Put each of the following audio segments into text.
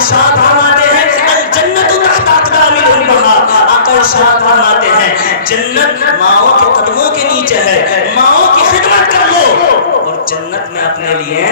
ارشاد فرماتے ہیں الجنت تحت اقدام الامہات، آقا ارشاد فرماتے ہیں جنت ماؤں کے قدموں کے نیچے ہے، ماؤں کی خدمت کر لو اور جنت میں اپنے لیے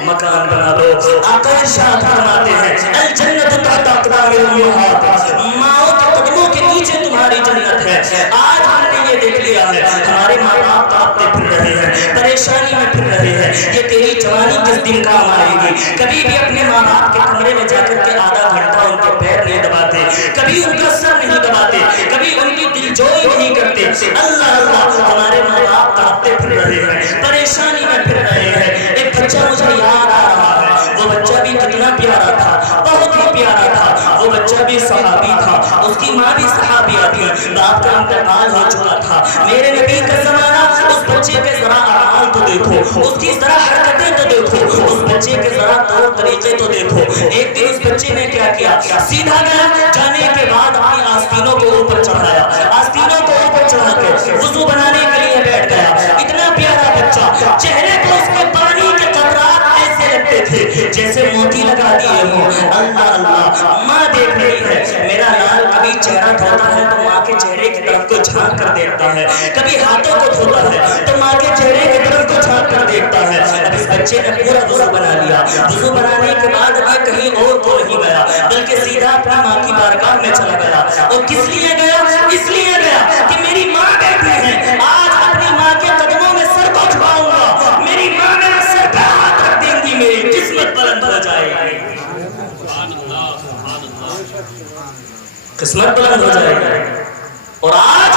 مکان بنا لو۔ آقا ارشاد فرماتے ہیں الجنت تحت اقدام الامہات، ماؤں کے قدموں کے نیچے تمہاری جنت ہے۔ آج ہم نے یہ دیکھ لیا ہے ہمارے ماں باپ کانپتے پھر رہے ہیں، پریشانی میں پھر رہے ہیں، یہ تیری جوانی کس دن کام آئے گی؟ کبھی بھی اپنے ماں باپ کے کمرے میں جا کر کے آدھا گھنٹہ ان کے پیر نہیں دباتے، کبھی ان کا سر نہیں دباتے، کبھی ان کی دلجوئی نہیں کرتے۔ اللہ اللہ، ہمارے ماں باپ کانپتے پھر رہے ہیں، پریشانی میں پھر رہے ہیں۔ ایک بچہ مجھے یاد آ رہا ہے، وہ بچہ بھی کتنا پیارا تھا، بہت ہی پیارا تھا، وہ بچہ بھی صحابی تھا، اس کی ماں بھی صحابیہ تھی، باپ کا انتقال ہو چکا تھا۔ میرے نبی کا زمانہ، اس بچے کے ذرا اعمال تو دیکھو، اس کی ذرا حرکتیں تو دیکھو، اس بچے کے ذرا طور طریقے تو دیکھو۔ ایک دن اس بچے نے کیا کیا، سیدھا گیا، جانے کے بعد اپنی آستینوں کو اوپر چڑھایا، آستینوں کو اوپر چڑھا کے وضو بنانے کے لیے بیٹھ گیا۔ اتنا پیارا بچہ، چہرے کو اس کے پانی کے قطرات ایسے لگتے تھے جیسے موتی لگا دیے ہوں۔ اللہ اللہ، ماں دیکھ رہی ہے، میرا لال کبھی چہرہ دھوتا ہے تو ماں کے چہرے کی طرف کو جھانک کر دیکھتا ہے، کبھی ہاتھوں کو دھوتا ہے تو ماں کے چہرے کی طرف کو جھانک کر دیکھتا ہے۔ اب اس بچے نے پورا وضو بنا لیا، وضو بنانے کے بعد یہ کہیں اور تو نہیں گیا بلکہ سیدھا اپنی ماں کی بارگاہ میں چلا گیا۔ اور کس لیے گیا؟ اس لیے گیا کہ میری ماں بیٹھی ہے، آج اپنی ماں کے قدموں میں سر کو جھکاؤں گا، میری ماں میرے سر پہ ہاتھ رکھ دیں گی، میری قسمت بلند ہو جائے گی، قسمت بلند ہو جائے گی۔ اور آج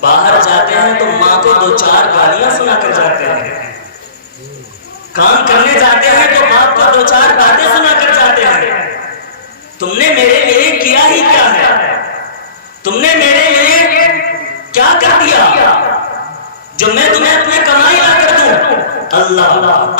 باہر جاتے ہیں تو ماں کو دو چار گالیاں سنا کر جاتے ہیں، کام کرنے جاتے ہیں تو باپ کو دو چار باتیں سنا کر جاتے ہیں۔ تم نے میرے لیے کیا ہی کیا ہے؟ تم نے میرے لیے کیا کر دیا جو میں تمہیں اپنی کمائی لا کر دوں؟ اللہ،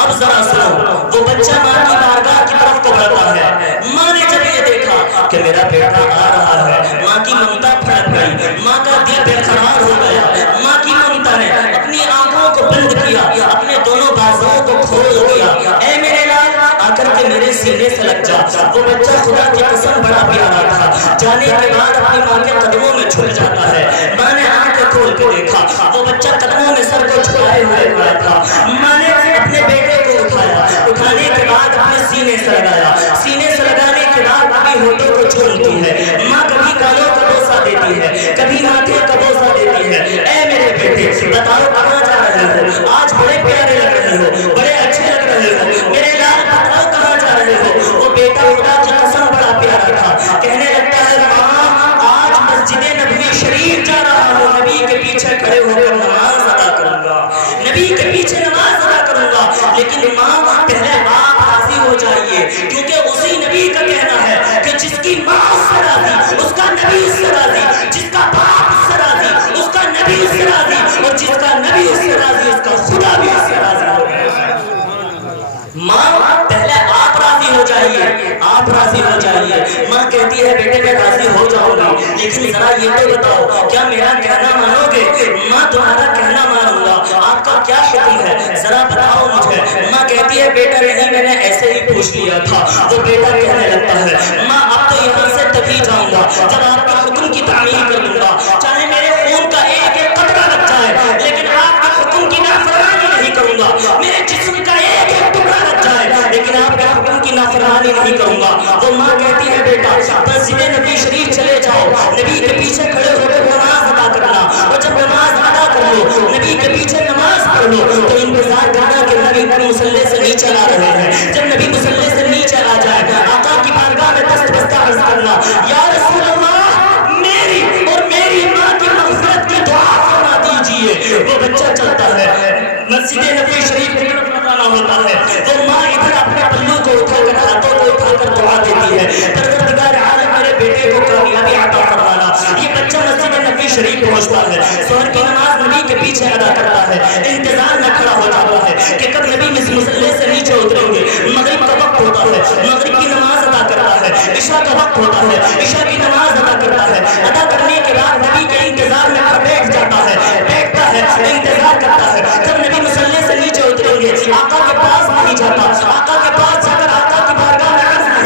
اب ذرا سنو، وہ بچہ ماں کی بارگاہ کی طرف کو بڑھتا ہے۔ ماں نے جب یہ دیکھا کہ میرا بیٹا آ رہا ہے، ماں کی ممتا پھڑک گئی، ماں کا دل بے قرار ہو گیا۔ ماں کی ممتا نے اپنی آنکھوں کو بند کیا، اپنے دونوں بازوؤں کو کھول دیا، اے میرے لال آ کر کے میرے سینے سے لگ جا۔ وہ بچہ خدا کی قسم بڑا پیارا تھا، جانے کے بعد اپنی ماں کے قدموں میں جھک جاتا ہے۔ ماں نے آنکھیں کھول کے دیکھا، وہ بچہ قدموں میں سر کو جھکائے ہوئے کھڑا تھا۔ ماں نے اپنے بیٹے کو اٹھایا، اٹھانے کے بعد اپنے سینے سے لگایا، سینے سے لگانے کے بعد کبھی ہونٹوں کو چومتی ہے ماں، کبھی گالوں کا بوسہ دیتی ہے، کبھی ماتھے کا بوسہ دیتی ہے۔ اے میرے بیٹے، بتاؤ کہاں جا رہے ہو؟ آج بڑے پیارے لگ رہے ہو، بڑے اچھے لگ رہے ہو، میرے لال بتاؤ کہاں جا رہے ہو؟ وہ بیٹا خدا کی قسم بڑا پیارا تھا، کہنے لگتا ہے ماں آج مسجد نبوی شریف جا رہا ہوں، نبی کے پیچھے کھڑے ہو کر نماز ادا کروں گا، نبی کے پیچھے نماز ادا کروں گا۔ لیکن ماں پہلے آپ راضی ہو جائیے، کیونکہ اسی نبی کا کہنا ہے کہ جس کی ماں اس سے راضی اس کا نبی اس سے راضی، جس کا باپ اس سے راضی اس کا نبی اس سے راضی، اور جس کا نبی اس سے راضی اس کا خدا بھی اس سے راضی ہو گیا۔ ماں پہلے آپ راضی ہو جائیے، آپ راضی ہو جائیے۔ ماں کہتی ہے بیٹے میں راضی ہو جاؤں گا، لیکن ذرا یہ تو بتاؤ کیا میرا کہنا مانو گے؟ ماں تمہارا کہنا مانوں گا، آپ کا کیا حکم ہے ذرا بتاؤ مجھے۔ ماں کہتی ہے بیٹا نہیں، میں نے ایسے ہی پوچھ لیا تھا۔ وہ بیٹا کہنے لگتا ہے ماں اب تو یہاں سے تبھی جاؤں گا جب آپ کے حکم کی تعمیل کر دوں گا، چاہے میرے خون کا ایک ایک قطرہ لگ جائے، لیکن آپ کے حکم کی نافرمانی نہیں کروں گا، میرے جسم کا ایک ایک ٹکڑا لگ جائے لیکن آپ کے حکم کی نافرمانی نہیں کروں گا۔ وہ ماں کہتی ہے بیٹا مسجد نبی شریف چلے جاؤ، نبی کے پیچھے کھڑے ہو کر نماز ادا کرنا، اور جب نماز ادا کر لو، نبی کے پیچھے نماز پڑھ لو تو انتظار کرنا کہ نبی مصلی سے نیچے آ رہے ہیں۔ جب نبی مصلی سے نیچے آ جائے آقا کی بارگاہ میں دست بستہ عرض کرنا، یا رسول اللہ میری اور میری ماں کی مغفرت کی دعا فرما دیجئے۔ وہ بچہ چلتا ہے، مسجد نبی شریف کی طرف روانہ ہوتا ہے، تو ماں ادھر اپنے پلوں کو اٹھا کر ہاتھوں کو اٹھا کر دعا دیتی ہے، پروردگار عالم میرے بیٹے کو کامیابی عطا فرمانا۔ یہ بچہ مسجد نبی شریف پہنچتا ہے، ظہر کی نماز نبی کے پیچھے ادا کرتا ہے، انتظار میں کھڑا ہو جاتا ہے کہ کب نبی مصلی سے نیچے اتریں گے۔ مغرب کا وقت ہوتا ہے، مغرب کی نماز ادا کرتا ہے، عشاء کا وقت ہوتا ہے، عشاء کی نماز ادا کرتا ہے، ادا کرنے کے بعد نبی کے انتظار میں بیٹھ جاتا ہے، بیٹھتا ہے، انتظار کرتا ہے جب نبی مصلی سے نیچے اتریں گے۔ آقا کے پاس نہیں جاتا، آقا کے پاس جا کر آقا کی بارگاہ میں عرض